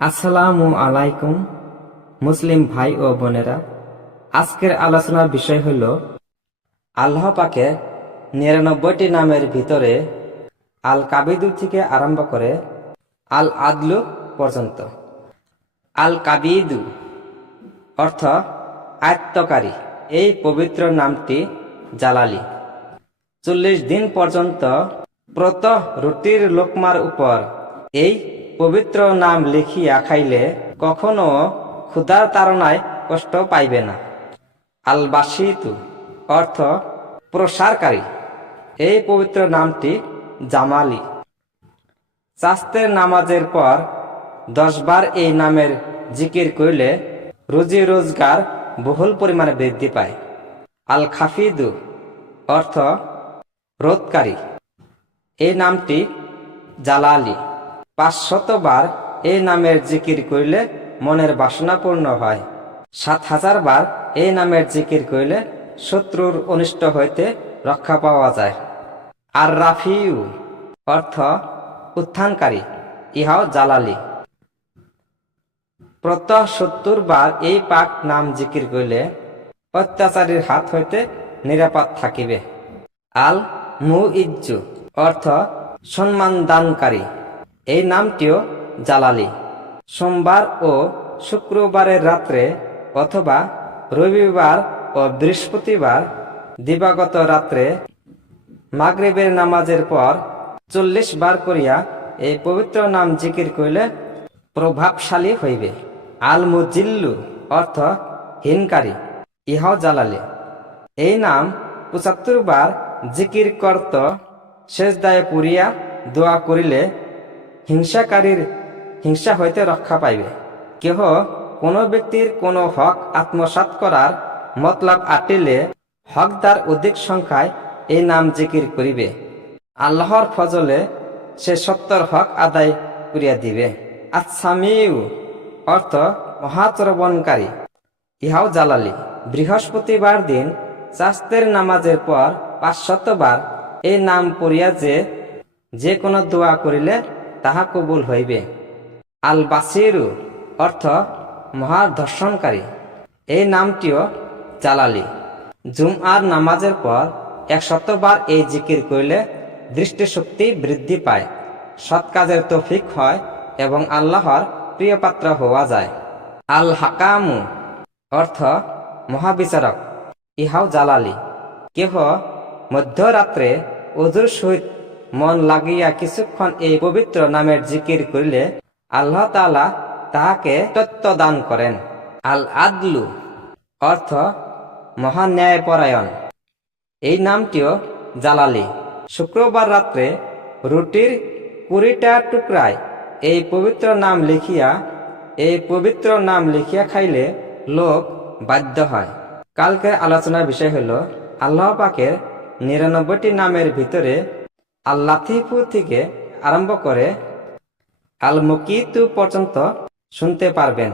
আসসালামু আলাইকুম মুসলিম ভাই ও বোনেরা, আজকের আলোচনার বিষয় হল আল্লাহ পাকের ৯৯টি নামের ভিতরে আল কাবিদু থেকে আরম্ভ করে আল আদলু পর্যন্ত। আল কাবিদু অর্থ আয়ত্তকারী। এই পবিত্র নামটি জালালি। ৪০ দিন পর্যন্ত প্রতঃ রুটির লোকমার উপর এই পবিত্র নাম লিখিয়া খাইলে কখনো ক্ষুধার তাড়নায় কষ্ট পাইবে না। আল বাসিতু অর্থ প্রসারকারী। এই পবিত্র নামটি জামালি। চাস্তের নামাজের পর ১০ বার এই নামের জিকির করিলে রুজি রোজগার বহুল পরিমাণে বৃদ্ধি পায়। আল খাফিদু অর্থ রোধকারী। এই নামটি জালালি। ৫০০ বার এই নামের জিকির করিলে মনের বাসনা পূর্ণ হয়। ৭,০০০ বার এই নামের জিকির করিলে শত্রুর অনিষ্ট হইতে রক্ষা পাওয়া যায়। আর রাফিউ অর্থ উত্থানকারী। ইহাও জালালি। প্রত্যহ ৭০ বার এই পাক নাম জিকির করিলে অত্যাচারীর হাত হইতে নিরাপদ থাকিবে। আল মুইজ্জু অর্থ সম্মান দানকারী। এই নামটিও জালালি। সোমবার ও শুক্রবারের রাত্রে অথবা রবিবার ও বৃহস্পতিবার দিবাগত রাত্রে মাগরিবের নামাজের পর ৪০ বার করিয়া এই পবিত্র নাম জিকির করিলে প্রভাবশালী হইবে। আল মুজিল্লু অর্থ হীনকারী। ইহাও জালালি। এই নাম ৭৫ বার জিকির করত সেজদায় পুরিয়া দোয়া করিলে হিংসাকারীর হিংসা হইতে রক্ষা পাইবে। কেহ কোনো ব্যক্তির কোনো হক আত্মসাৎ করার মতলব আটিলে হকদার অধিক সংখ্যায় এই নাম জিকির করিবে। আল্লাহর ফজলে সে ৭০ হক আদায় করিয়া দিবে। আসামিউ অর্থ মহাশ্রবণকারী। ইহাও জালালি। বৃহস্পতিবার দিন চাস্তের নামাজের পর ৫০০ বার এই নাম পড়িয়া যে কোনো দোয়া করিলে তাহা কবুল হইবে। আল বাসিরু অর্থ মহাদর্শনকারী। এই নামটিও জালালি। জুমআর নামাজের পর ১০০ বার এই জিকির করিলে দৃষ্টিশক্তি বৃদ্ধি পায়, সৎ কাজের তৌফিক হয় এবং আল্লাহর প্রিয় পাত্র হওয়া যায়। আল হাকামু অর্থ মহাবিচারক। ইহাও জালালি। কেহ মধ্যরাত্রে অজুর সহিত মন লাগিয়া কিছুক্ষণ এই পবিত্র নামের জিকির করিলে আল্লাহ তাআলা তাহাকে তত্ত্ব দান করেন। আল আদলু অর্থ মহান্যায়পরায়ণ। এই নামটিও জালালি। শুক্রবার রাত্রে রুটির ২০টা টুকরায় এই পবিত্র নাম লিখিয়া খাইলে লোক বাধ্য হয়। কালকের আলোচনার বিষয় হল আল্লাহ পাকের ৯৯টি নামের ভিতরে আল লাতিফু থেকে আরম্ভ করে আল মুকিতু পর্যন্ত শুনতে পারবেন।